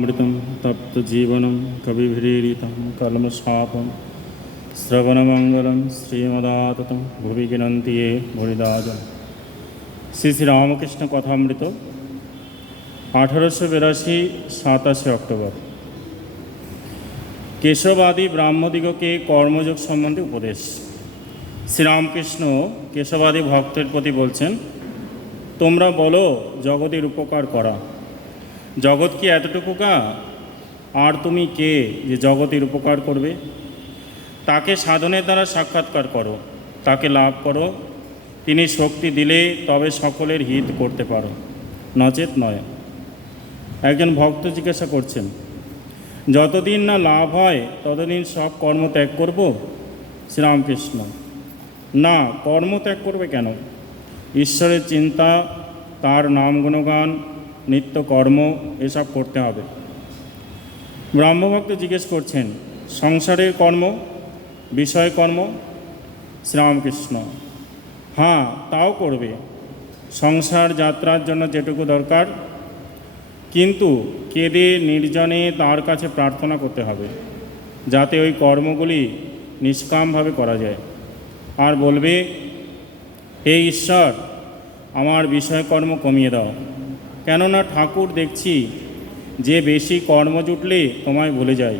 अमृतं तप्तजीवनं कविभिरीडितं कलमशापं श्रवणमङ्गलं श्रीमदाततं भुवि गिनन्ति ये भुरिदाजं শ্রী শ্রী রামকৃষ্ণ কথামৃত আঠারোশো বিরাশি সাতাশে অক্টোবর কেশবাদী ব্রাহ্মদিগকে কর্মযোগ সম্বন্ধে উপদেশ শ্রীরামকৃষ্ণ কেশবাদী ভক্তের প্রতি বলছেন তোমরা বলো জগতের উপকার করা জগৎ কি এতটুকু কা আর তুমি কে যে জগতের উপকার করবে? তাকে সাধনের দ্বারা সাক্ষাৎকার করো, তাকে লাভ করো। তিনি শক্তি দিলে তবে সকলের হিত করতে পারো। নচেত নয়। একজন ভক্ত জিজ্ঞাসা করছেন, যতদিন না লাভ হয়, ততদিন সব কর্ম ত্যাগ করব? শ্রীরামকৃষ্ণ, না, কর্ম ত্যাগ করবে কেন? ঈশ্বরের চিন্তা, তার নাম গুণগান নিত্য কর্ম এসব করতে হবে। ব্রহ্মভক্ত জিজ্ঞেস করছেন, সংসারের কর্ম, বিষয় কর্ম? শ্রীরামকৃষ্ণ হ্যাঁ তাও করবে। সংসার যাত্রার জন্য যেটুকু দরকার, কিন্তু কেঁদে নির্জনে তার কাছে প্রার্থনা করতে হবে, যাতে ওই কর্মগুলি নিষ্কামভাবে করা যায়। আর বলবে, হে ঈশ্বর, আমার বিষয়কর্ম কমিয়ে দাও। কেননা ঠাকুর দেখছি, যে বেশি কর্ম জুটলে তোমায় ভুলে যায়।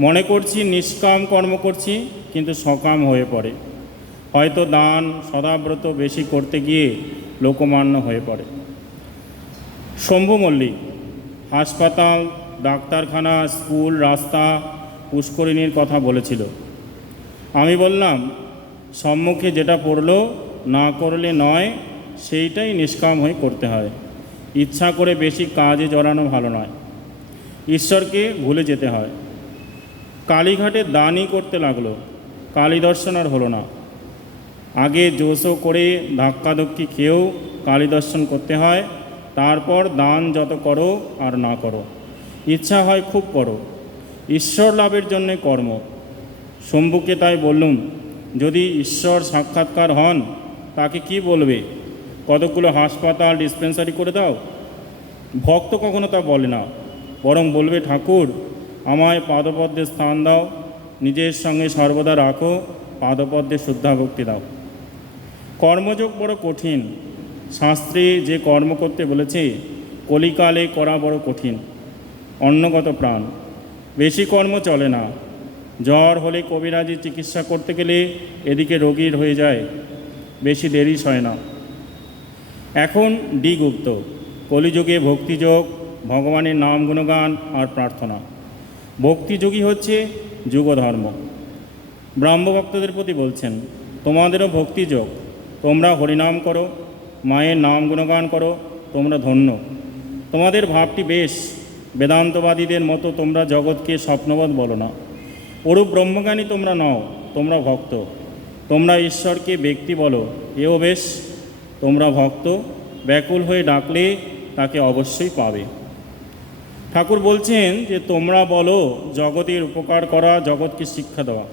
মনে করছি নিষ্কাম কর্ম করছি, কিন্তু সকাম হয়ে পড়ে। হয়তো দান সদাব্রত বেশি করতে গিয়ে লোকমান্য হয়ে পড়ে। শম্ভু মল্লিক, হাসপাতাল, ডাক্তারখানা, স্কুল, রাস্তা, পুষ্করিণীর কথা বলেছিল। আমি বললাম, সম্মুখে যেটা পড়ল না করলে নয়, সেইটাই নিষ্কাম হয়ে করতে হয়। ইচ্ছা করে বেশি কাজে জড়ানো ভালো নয়। ঈশ্বরকে ভুলে যেতে হয়। কালীঘাটে দানই করতে লাগল। কালী দর্শন আর হলো না। আগে জোশো করে ধাক্কাধক্কি খেয়েও কালী দর্শন করতে হয়, তারপর দান যত করো আর না করো। ইচ্ছা হয় খুব করো। ঈশ্বর লাভের জন্যে কর্ম। শম্ভুকে তাই বললুম, যদি ঈশ্বর সাক্ষাৎকার হন, তাকে কি বলবে? কতগুলো হাসপাতাল ডিসপেন্সারি করে দাও। ভক্ত কখনো তা বলে না, বরং বলবে, ঠাকুর, আমায় পাদপদ্মে স্থান দাও, নিজের সঙ্গে সর্বদা রাখো, পাদপদ্মে শুদ্ধা ভক্তি দাও। কর্মযোগ বড় কঠিন। শাস্ত্রে যে কর্ম করতে বলেছে, কলিকালে করা বড় কঠিন, অন্নগত প্রাণ। বেশি কর্ম চলে না। জ্বর হলে কবিরাজি চিকিৎসা করতে গেলে এদিকে রোগীর হয়ে যায়, বেশি দেরি হয় না। এখন ডি গুপ্ত কলিযুগে ভক্তিযোগ, ভগবানের নাম গুণগান আর প্রার্থনা। ভক্তিযোগী হচ্ছে যুগধর্ম। ব্রাহ্মভক্তদের প্রতি বলছেন, তোমাদেরও ভক্তিযোগ। তোমরা হরিনাম করো, মায়ের নাম গুণগান করো, তোমরা ধন্য। তোমাদের ভাবটি বেশ। বেদান্তবাদীদের মতো তোমরা জগৎকে স্বপ্নবৎ বলো না। ওরূপ ব্রহ্মজ্ঞানী তোমরা নও, তোমরা ভক্ত। তোমরা ঈশ্বরকে ব্যক্তি বলো, এও বেশ। তোমরা ভক্ত, ব্যাকুল হয়ে ডাকলে তাকে অবশ্যই পাবে। ঠাকুর বলছেন যে, তোমরা বলো, জগতের উপকার করা জগৎকে শিক্ষা দেওয়া।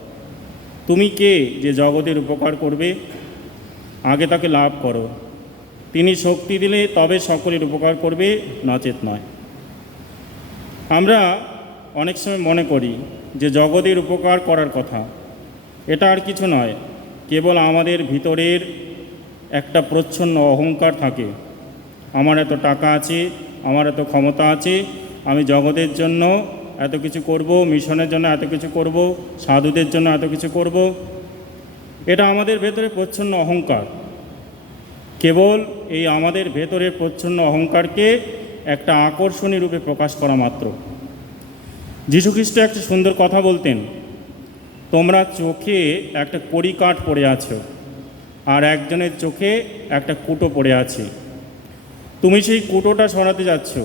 তুমি কে যে জগতের উপকার করবে? আগে তাকে লাভ করো। তিনি শক্তি দিলে তবে সকলের উপকার করবে, নচেত নয়। আমরা অনেক সময় মনে করি যে, জগতের উপকার করার কথা। এটা আর কিছু নয়। কেবল আমাদের ভিতরের একটা প্রচ্ছন্ন অহংকার থাকে। আমার এত টাকা আছে, আমার এত ক্ষমতা আছে, আমি জগতের জন্য এত কিছু করব, মিশনের জন্য এত কিছু করব, সাধুদের জন্য এত কিছু করব। এটা আমাদের ভেতরে প্রচ্ছন্ন অহংকার। কেবল এই আমাদের ভেতরের প্রচ্ছন্ন অহংকারকে একটা আকর্ষণী রূপে প্রকাশ করা মাত্র। যীশুখ্রিস্ট একটা সুন্দর কথা বলতেন, তোমরা চোখে একটা কড়িকাঠ পড়ে আছো আর একজনের চোখে একটা কুটো পড়ে আছে। তুমি সেই কুটোটা সরাতে যাচ্ছ।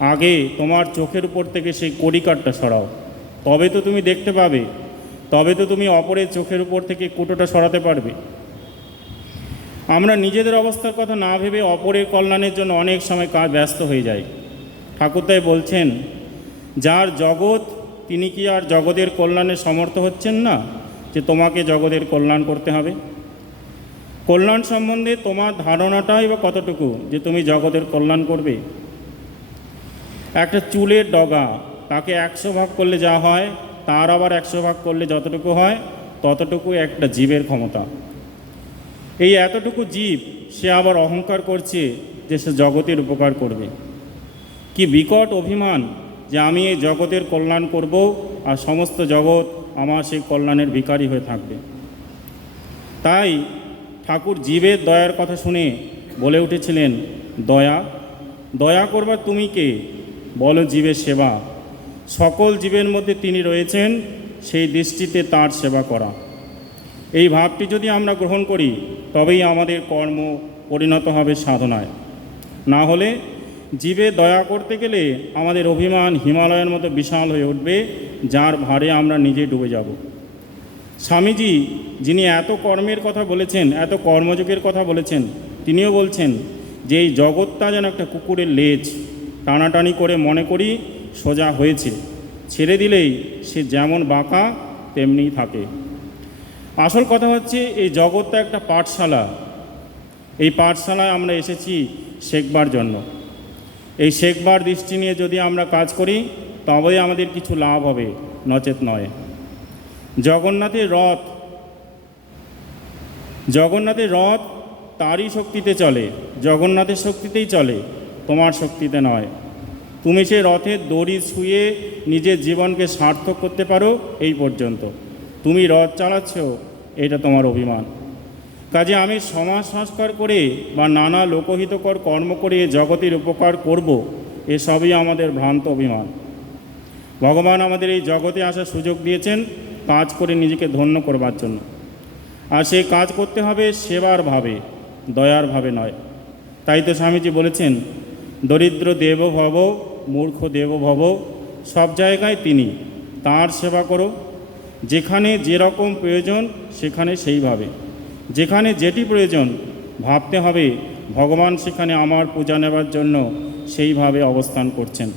আগে তোমার চোখের উপর থেকে সেই কড়িকাঠটা সরাও। তবে তো তুমি দেখতে পাবে। তবে তো তুমি অপরের চোখের উপর থেকে কুটোটা সরাতে পারবে। আমরা নিজেদের অবস্থার কথা না ভেবে অপরের কল্যাণের জন্য অনেক সময় কাজ ব্যস্ত হয়ে যায় ঠাকুর তাই বলছেন, যার জগৎ, তিনি কি আর জগতের কল্যাণে সমর্থ হচ্ছেন না যে তোমাকে জগতের কল্যাণ করতে হবে? কল্যাণ সম্বন্ধে তোমার ধারণাটাই বা কতটুকু যে তুমি জগতের কল্যাণ করবে? একটা চুলের ডগা, তাকে একশো ভাগ করলে যা হয়, তার আবার একশো ভাগ করলে যতটুকু হয়, ততটুকু একটা জীবের ক্ষমতা। এই এতটুকু জীব, সে আবার অহংকার করছে যে সে জগতের উপকার করবে। কি বিকট অভিমান যে আমি এই জগতের কল্যাণ করব আর সমস্ত জগৎ আমার সেই কল্যাণের ভিখারি হয়ে থাকবে। তাই ঠাকুর জীবের দয়ার কথা শুনে বলে উঠেছিলেন, দয়া দয়া করবার তুমি কে? বলো জীবের সেবা। সকল জীবের মধ্যে তিনি রয়েছেন, সেই দৃষ্টিতে তার সেবা করা। এই ভাবটি যদি আমরা গ্রহণ করি, তবেই আমাদের কর্ম পরিণত হবে সাধনায়। না হলে জীবে দয়া করতে গেলে আমাদের অভিমান হিমালয়ের মতো বিশাল হয়ে উঠবে, যার ভারে আমরা নিজে ডুবে যাব। স্বামীজি, যিনি এত কর্মের কথা বলেছেন, এত কর্মযোগের কথা বলেছেন, তিনিও বলছেন যে এই জগৎটা যেন একটা কুকুরের লেজ টানাটানি করে মনে করি সোজা হয়েছে। ছেড়ে দিলেই সে যেমন বাঁকা, তেমনি থাকে। আসল কথা হচ্ছে, এই জগৎটা একটা পাঠশালা। এই পাঠশালায় আমরা এসেছি শেখবার জন্য। এই শেখবার দৃষ্টি নিয়ে যদি আমরা কাজ করি, তবেই আমাদের কিছু লাভ হবে, নচেত নয়। জগন্নাথের রথ। জগন্নাথের রথ তারই শক্তিতে চলে, জগন্নাথের শক্তিতেই চলে, তোমার শক্তিতে নয়। তুমি সে রথের দড়ি ছুঁয়ে নিজের জীবনকে সার্থক করতে পারো এই পর্যন্ত। তুমি রথ চালাচ্ছ, এটা তোমার অভিমান। কাজে আমি সমাজ সংস্কার করে বা নানা লোকহিতকর কর্ম করে জগতের উপকার করব, এসবই আমাদের ভ্রান্ত অভিমান। ভগবান আমাদের এই জগতে আসার সুযোগ দিয়েছেন কাজ করে নিজেকে ধন্য করবার জন্য। আর সেই কাজ করতে হবে সেবার ভাবে, দয়ার ভাবে নয়। তাই তো স্বামীজি বলেছেন, দরিদ্র দেব ভব, মূর্খ দেব ভব, সব জায়গায় তিনি। তার সেবা করো। যেখানে যেরকম প্রয়োজন, সেখানে সেইভাবে যেখানে যেটি প্রয়োজন, ভাবতে হবে, ভগবান সেখানে আমার পূজা নেবার জন্য সেইভাবে অবস্থান করছেন।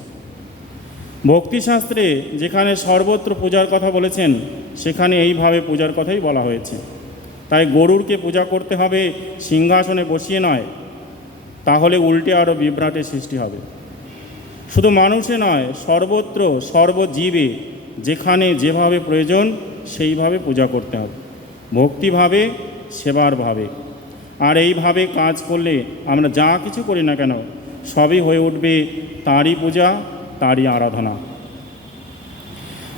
ভক্তিশাস্ত্রে যেখানে সর্বত্র পূজার কথা বলেছেন, সেখানে এইভাবে পূজার কথাই বলা হয়েছে। তাই গরুরকে পূজা করতে হবে, সিংহাসনে বসিয়ে নয়, তাহলে উল্টে আরও বিভ্রাটের সৃষ্টি হবে। শুধু মানুষে নয়, সর্বত্র সর্বজীবে যেখানে যেভাবে প্রয়োজন, সেইভাবে পূজা করতে হবে। ভক্তিভাবে, সেবার ভাবে। আর এইভাবে কাজ করলে আমরা যা কিছু করি না কেন, সবই হয়ে উঠবে তারই পূজা তারই আরাধনা।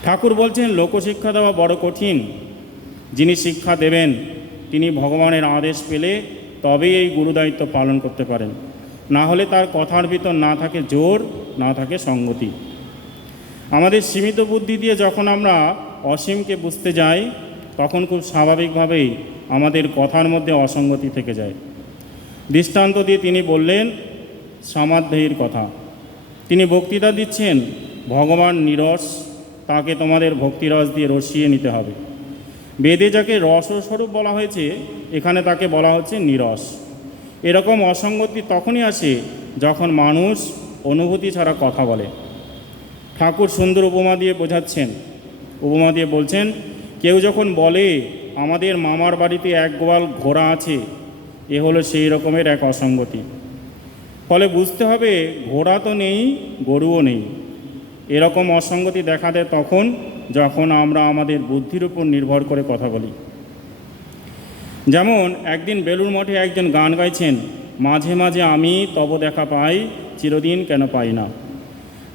ঠাকুর বলছেন, লোকশিক্ষা দেওয়া বড় কঠিন। যিনি শিক্ষা দেবেন, তিনি ভগবানের আদেশ পেলে তবেই এই গুরুদায়িত্ব পালন করতে পারেন। না হলে তার কথার ভিতর না থাকে জোর, না থাকে সঙ্গতি। আমাদের সীমিত বুদ্ধি দিয়ে যখন আমরা অসীমকে বুঝতে যাই, তখন খুব স্বাভাবিকভাবেই আমাদের কথার মধ্যে অসঙ্গতি থেকে যায়। দৃষ্টান্ত দিয়ে তিনি বললেন সমাধ্যেয়ীর কথা। তিনি বক্তৃতা দিচ্ছেন, ভগবান নিরস, তাকে তোমাদের ভক্তিরস দিয়ে রসিয়ে নিতে হবে। বেদে যাকে রসস্বরূপ বলা হয়েছে, এখানে তাকে বলা হচ্ছে নিরস। এরকম অসঙ্গতি তখনই আসে যখন মানুষ অনুভূতি ছাড়া কথা বলে। ঠাকুর সুন্দর উপমা দিয়ে বোঝাচ্ছেন। উপমা দিয়ে বলছেন, কেউ যখন বলে, আমাদের মামার বাড়িতে এক গোয়াল ঘোড়া আছে, এ হলো সেই রকমের এক অসঙ্গতি। ফলে বুঝতে হবে ঘোড়া তো নেই, গরুও নেই। এরকম অসঙ্গতি দেখা দেয় তখন যখন আমরা আমাদের বুদ্ধির উপর নির্ভর করে কথা বলি। যেমন একদিন বেলুর মঠে একজন গান গাইছেন, মাঝে মাঝে আমি তব দেখা পাই, চিরদিন কেন পাই না?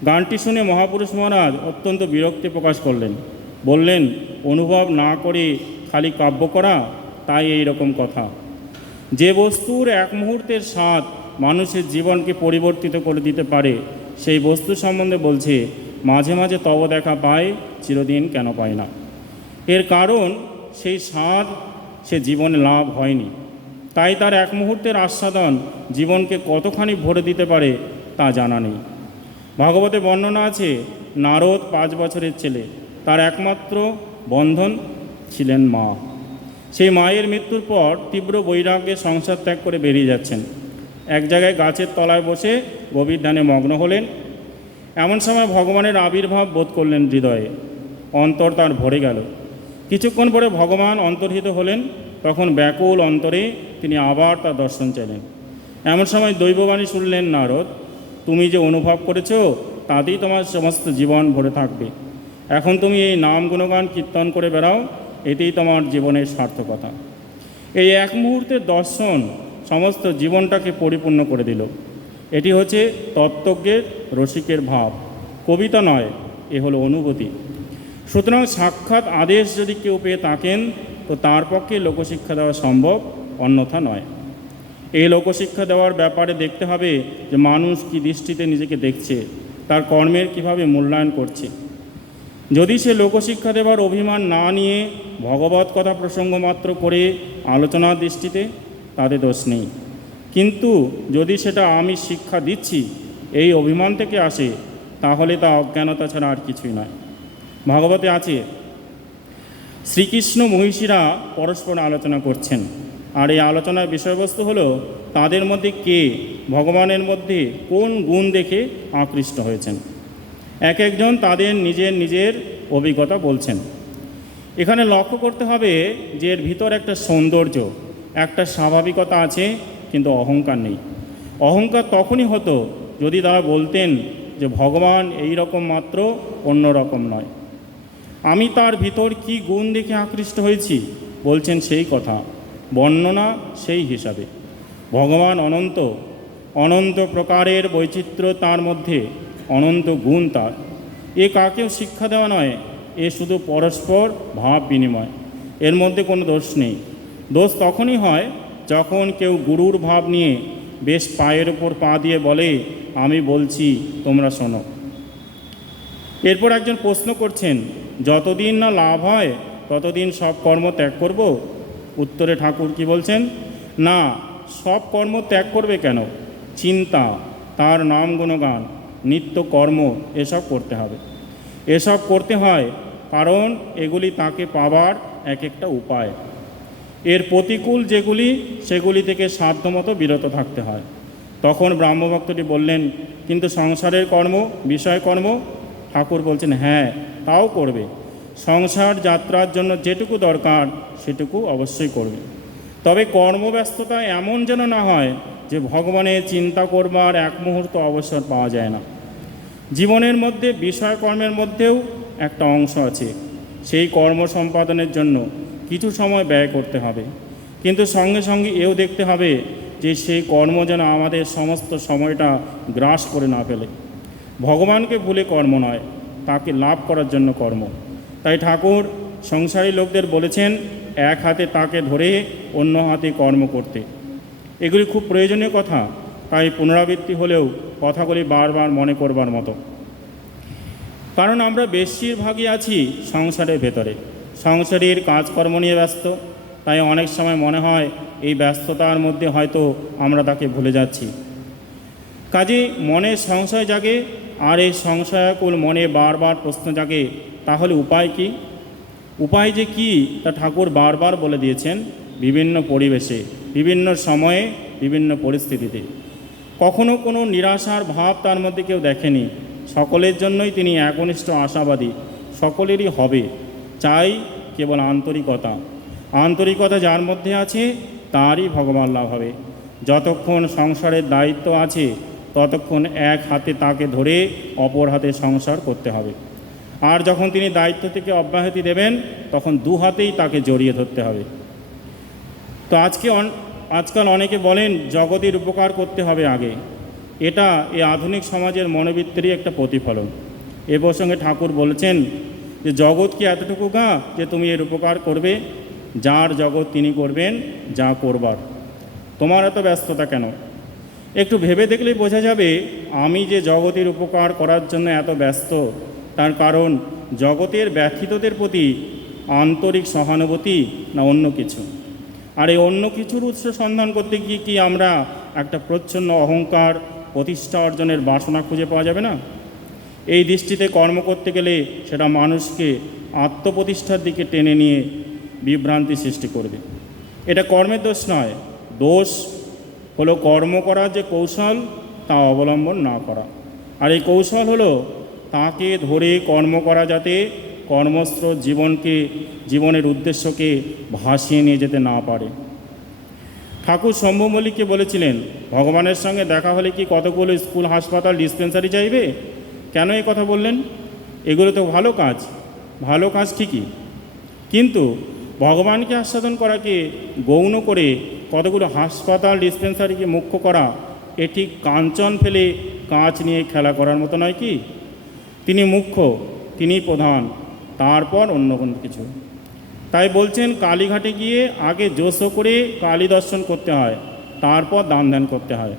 গানটি শুনে মহাপুরুষ মহারাজ অত্যন্ত বিরক্তি প্রকাশ করলেন। বললেন, অনুভব না করে খালি কাব্য করা, তাই এই রকম কথা। যে বস্তুর এক মুহূর্তের স্বাদ মানুষের জীবনকে পরিবর্তিত করে দিতে পারে। সেই বস্তু সম্বন্ধে বলছে, মাঝে মাঝে তব দেখা পায়, চিরদিন কেন পায় না। এর কারণ, সেই স্বাদ, সে জীবনে লাভ হয়নি। তাই তার এক মুহূর্তের আস্বাদন জীবনকে কতখানি ভরে দিতে পারে, তা জানা নেই। ভাগবতে বর্ণনা আছে, নারদ পাঁচ বছরের ছেলে, তার একমাত্র বন্ধন ছিলেন মা। সেই মায়ের মৃত্যুর পর তীব্র বৈরাগ্যে সংসার ত্যাগ করে বেরিয়ে যাচ্ছেন। এক জায়গায় গাছের তলায় বসে গভীর ধ্যানে মগ্ন হলেন। এমন সময় ভগবানের আবির্ভাব বোধ করলেন হৃদয়ে। অন্তর তার ভরে গেল। কিছুক্ষণ পরে ভগবান অন্তর্হিত হলেন। তখন ব্যাকুল অন্তরে তিনি আবার তার দর্শন চাইলেন। এমন সময় দৈববাণী শুনলেন, নারদ, তুমি যে অনুভব করেছ, তাতেই তোমার সমস্ত জীবন ভরে থাকবে। এখন তুমি এই নাম গুণগান কীর্তন করে বেড়াও, এতেই তোমার জীবনের সার্থকতা। এই এক মুহূর্তের দর্শন সমস্ত জীবনটাকে পরিপূর্ণ করে দিল। এটি হচ্ছে তত্ত্বজ্ঞের রসিকের ভাব। কবিতা নয়, এ হলো অনুভূতি। সুতরাং সাক্ষাৎ আদেশ যদি কেউ পেয়ে থাকেন, তো তার পক্ষে লোকশিক্ষা দেওয়া সম্ভব, অন্যথা নয়। এই লোকশিক্ষা দেওয়ার ব্যাপারে দেখতে হবে যে মানুষ কি দৃষ্টিতে নিজেকে দেখছে, তার কর্মের কীভাবে মূল্যায়ন করছে। যদি সে লোকশিক্ষা দেওয়ার অভিমান না নিয়ে ভগবত কথা প্রসঙ্গ মাত্র করে আলোচনার দৃষ্টিতে তাতে দোষ নেই। কিন্তু যদি সেটা আমি শিক্ষা দিচ্ছি, এই অভিমান থেকে আসে, তাহলে তা অজ্ঞানতা ছাড়া আর কিছুই নয়। ভাগবতে আছে, শ্রীকৃষ্ণ মহিষীরা পরস্পর আলোচনা করছেন। আর এই আলোচনার বিষয়বস্তু হলো, তাদের মধ্যে কে ভগবানের মধ্যে কোন গুণ দেখে আকৃষ্ট হয়েছেন। এক একজন তাদের নিজের নিজের অভিজ্ঞতা বলছেন। এখানে লক্ষ্য করতে হবে যে এর ভিতর একটা সৌন্দর্য একটা স্বাভাবিকতা আছে, কিন্তু অহংকার নেই। অহংকার তখনই হতো যদি তারা বলতেন যে ভগবান এই রকম মাত্র, অন্য রকম নয়। আমি তার ভিতর কি গুণ দেখে আকৃষ্ট হয়েছি? বলছেন সেই কথা। বর্ণনা সেই হিসাবে। ভগবান অনন্ত অনন্ত প্রকারের বৈচিত্র্য তার মধ্যে, অনন্ত গুণ তার। এ কাকেও শিক্ষা দেওয়া নয়, এ শুধু পরস্পর ভাব বিনিময়। এর মধ্যে কোনো দোষ নেই। দোষ তখনই হয় যখন কেউ গুরুর ভাব নিয়ে বেশ পায়ের ওপর পা দিয়ে বলে, আমি বলছি, তোমরা শোনো। এরপর একজন প্রশ্ন করছেন, যতদিন না লাভ হয়, ততদিন সব কর্ম ত্যাগ করব? উত্তরে ঠাকুর কি বলছেন, না, সব কর্ম ত্যাগ করবে কেন? চিন্তা, তার নাম গুণগান, নিত্য কর্ম, এসব করতে হবে। এসব করতে হয় কারণ এগুলি তাকে পাবার এক একটা উপায়। এর প্রতিকূল যেগুলি, সেগুলি থেকে সাধ্যমতো বিরত থাকতে হয়। তখন ব্রাহ্মভক্তটি বললেন, কিন্তু সংসারের কর্ম, বিষয় কর্ম? ঠাকুর বলছেন হ্যাঁ তাও করবে। সংসার যাত্রার জন্য যেটুকু দরকার, সেটুকু অবশ্যই করবে। তবে কর্মব্যস্ততা এমন যেন না হয়, যে ভগবানের চিন্তা করবার এক মুহূর্ত অবসর পাওয়া যায় না। জীবনের মধ্যে, বিষয় কর্মের মধ্যেও একটা অংশ আছে। সেই কর্ম সম্পাদনের জন্য কিছু সময় ব্যয় করতে হবে। কিন্তু সঙ্গে সঙ্গে এও দেখতে হবে যে সেই কর্ম যেন আমাদের সমস্ত সময়টা গ্রাস করে না ফেলে। ভগবানকে ভুলে কর্ম নয়, তাকে লাভ করার জন্য কর্ম। তাই ঠাকুর সংসারী লোকদের বলেছেন, এক হাতে তাকে ধরে অন্য হাতে কর্ম করতে। এগুলি খুব প্রয়োজনীয় কথা, তাই পুনরাবৃত্তি হলেও কথাগুলি বারবার মনে করবার মতো। কারণ আমরা বেশিরভাগই আছি সংসারের ভেতরে। সংসারের কাজকর্ম নিয়ে ব্যস্ত, তাই অনেক সময় মনে হয় এই ব্যস্ততার মধ্যে হয়তো আমরা তাকে ভুলে যাচ্ছি। কাজে মনে সংশয় জাগে, আর এই সংশয়াকুল মনে বারবার প্রশ্ন জাগে, তাহলে উপায় কি? উপায় যে কি, তা ঠাকুর বারবার বলে দিয়েছেন বিভিন্ন পরিবেশে, বিভিন্ন সময়ে, বিভিন্ন পরিস্থিতিতে। কখনো কোনো নিরাশার ভাব তার মধ্যে কেউ দেখেনি। সকলের জন্যই তিনি একনিষ্ঠ আশাবাদী, সকলেরই হবে। চাই কেবল আন্তরিকতা। আন্তরিকতা যার মধ্যে আছে, তারই ভগবান লাভ হবে। যতক্ষণ সংসারের দায়িত্ব আছে, ততক্ষণ এক হাতে তাকে ধরে অপর হাতে সংসার করতে হবে। আর যখন তিনি দায়িত্ব থেকে অব্যাহতি দেবেন, তখন দু হাতেই তাকে জড়িয়ে ধরতে হবে। তো আজকে আজকাল অনেকে বলেন, জগতের উপকার করতে হবে আগে। এটা এই আধুনিক সমাজের মনোবৃত্তিরই একটা প্রতিফলন। এ প্রসঙ্গে ঠাকুর বলেছেন যে জগৎ কি এতটুকু গা যে তুমি এর উপকার করবে? যার জগৎ তিনি করবেন, যা করবার। তোমার এত ব্যস্ততা কেন? একটু ভেবে দেখলেই বোঝা যাবে, আমি যে জগতের উপকার করার জন্য এত ব্যস্ত, তার কারণ জগতের ব্যথিতদের প্রতি আন্তরিক সহানুভূতি না অন্য কিছু? আর এই অন্য কিছুর উৎস সন্ধান করতে গিয়ে কি আমরা একটা প্রচ্ছন্ন অহংকার প্রতিষ্ঠা অর্জনের বাসনা খুঁজে পাওয়া যাবে না? এই দৃষ্টিতে কর্ম করতে গেলে সেটা মানুষকে আত্মপ্রতিষ্ঠার দিকে টেনে নিয়ে বিভ্রান্তি সৃষ্টি করবে। এটা কর্মের দোষ নয়। দোষ হলো কর্ম করার যে কৌশল, তা অবলম্বন না করা। আর এই কৌশল হলো তাকে ধরে কর্ম করা যাতে কর্মস্রোত জীবনকে, জীবনের উদ্দেশ্যকে ভাসিয়ে নিয়ে যেতে না পারে। ঠাকুর শম্ভু মল্লিককে বলেছিলেন, ভগবানের সঙ্গে দেখা হলে কি কতগুলো স্কুল, হাসপাতাল, ডিসপেন্সারি চাইবে? কেন এই কথা বললেন? এগুলো তো ভালো কাজ। ভালো কাজ ঠিকই। কিন্তু ভগবানকে আস্বাদন করাকে গৌণ করে কতগুলো হাসপাতাল ডিসপেন্সারিকে মুখ্য করা এটি কাঞ্চন ফেলে কাঁচ নিয়ে খেলা করার মতো নয় কি? তিনি মুখ্য তিনি প্রধান, তারপর অন্য কোনো কিছু। তাই বলছেন, কালীঘাটে গিয়ে আগে জোশ করে কালী দর্শন করতে হয়, তারপর দান ধ্যান করতে হয়।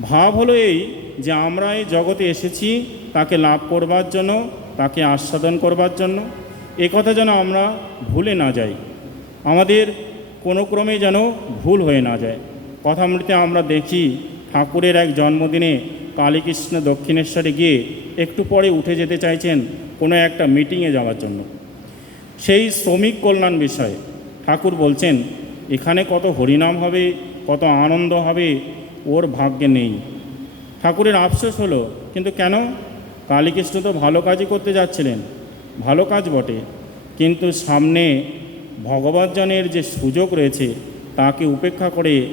ভাব হলো এই যে আমরা এই জগতে এসেছি, তাকে লাভ করবার জন্য, তাকে আস্বাদন করবার জন্য। এ কথা যেন আমরা ভুলে না যাই। আমাদের কোনো ক্রমে যেন ভুল হয়ে না যায়। কথামৃতে আমরা দেখি, ঠাকুরের এক জন্মদিনে কালীকৃষ্ণ দক্ষিণেশ্বরে গিয়ে একটু পরে উঠে যেতে চাইছেন কোনো একটা মিটিংয়ে যাওয়ার জন্য। সেই শ্রমিক কল্যাণ বিষয়ে ঠাকুর বলছেন, এখানে কত হরিনাম হবে, কত আনন্দ হবে ওর ভাগ্যে নেই। ঠাকুরের আফসোস হলো, কিন্তু কেন? কালীকৃষ্ণ তো ভালো কাজই করতে যাচ্ছিলেন। ভালো কাজ বটে। কিন্তু সামনে ভগবতজনের যে সুযোগ রয়েছে, তাকে উপেক্ষা করে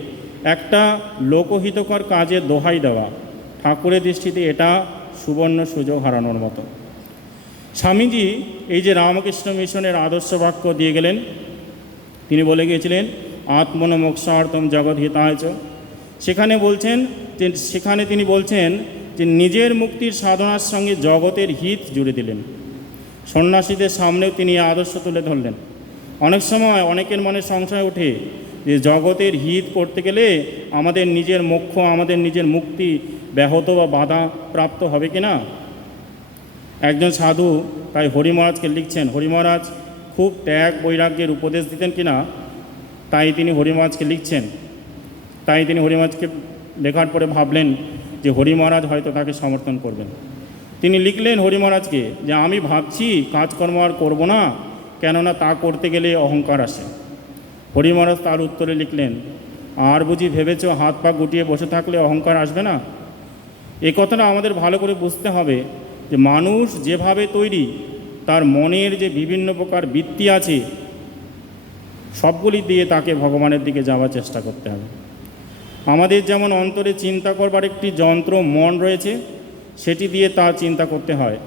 একটা লোকহিতকর কাজে দোহাই দেওয়া। ঠাকুরের দৃষ্টিতে এটা সুবর্ণ সুযোগ হারানোর মতো। স্বামীজি এই যে রামকৃষ্ণ মিশনের আদর্শ বাক্য দিয়ে গেলেন। তিনি বলে গিয়েছিলেন আত্মন মোক্ষার্থম জগৎ হিতায়চ সেখানে বলছেন সেখানে তিনি বলছেন যে নিজের মুক্তির সাধনার সঙ্গে জগতের হিত জুড়ে দিলেন। সন্ন্যাসীদের সামনেও তিনি আদর্শ তুলে ধরলেন। অনেক সময় অনেকের মনে সংশয় ওঠে যে জগতের হিত করতে গেলে আমাদের নিজের মোক্ষ, আমাদের নিজের মুক্তি ব্যাহত বা বাধা প্রাপ্ত হবে কি না? একজন সাধু তাই হরি মহারাজকে লিখছেন হরি মহারাজ খুব ত্যাগ বৈরাগ্যের উপদেশ দিতেন কিনা তাই তিনি হরি মহারাজকে লিখছেন তাই তিনি হরি মহারাজকে লেখার পরে ভাবলেন যে হরি মহারাজ হয়তো তাকে সমর্থন করবেন। তিনি লিখলেন হরি মহারাজকে যে আমি ভাবছি কাজকর্ম আর করব না, কেননা তা করতে গেলে অহংকার আসে। হরি মহারাজ তার উত্তরে লিখলেন, আর বুঝি ভেবেছ হাত পা গুটিয়ে বসে থাকলে অহংকার আসবে না? এ কথাটা আমাদের ভালো করে বুঝতে হবে যে মানুষ যেভাবে তৈরি, তার মনের যে বিভিন্ন প্রকার বৃত্তি আছে, সবগুলি দিয়ে তাকে ভগবানের দিকে যাওয়ার চেষ্টা করতে হবে। আমাদের যেমন অন্তরে চিন্তা করবার একটি যন্ত্র, মন রয়েছে, সেটি দিয়ে তার চিন্তা করতে হয়।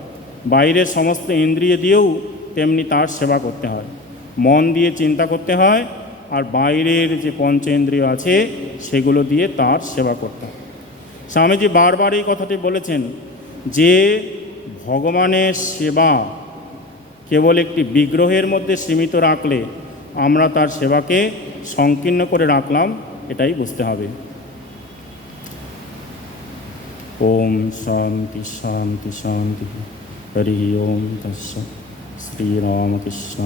বাইরের সমস্ত ইন্দ্রিয় দিয়েও তেমনি তার সেবা করতে হয়। মন দিয়ে চিন্তা করতে হয়, আর বাইরের যে পঞ্চেন্দ্রিয় আছে, সেগুলো দিয়ে তার সেবা করতে হয়। স্বামীজি বারবার এই কথাটি বলেছেন যে, ভগবানের সেবা কেবল একটি বিগ্রহের মধ্যে সীমিত রাখলে আমরা তার সেবাকে সংকীর্ণ করে রাখলাম এটাই বুঝতে হবে ওম শান্তি শান্তি শান্তি হরি ওম তস্য শ্রীরামকৃষ্ণ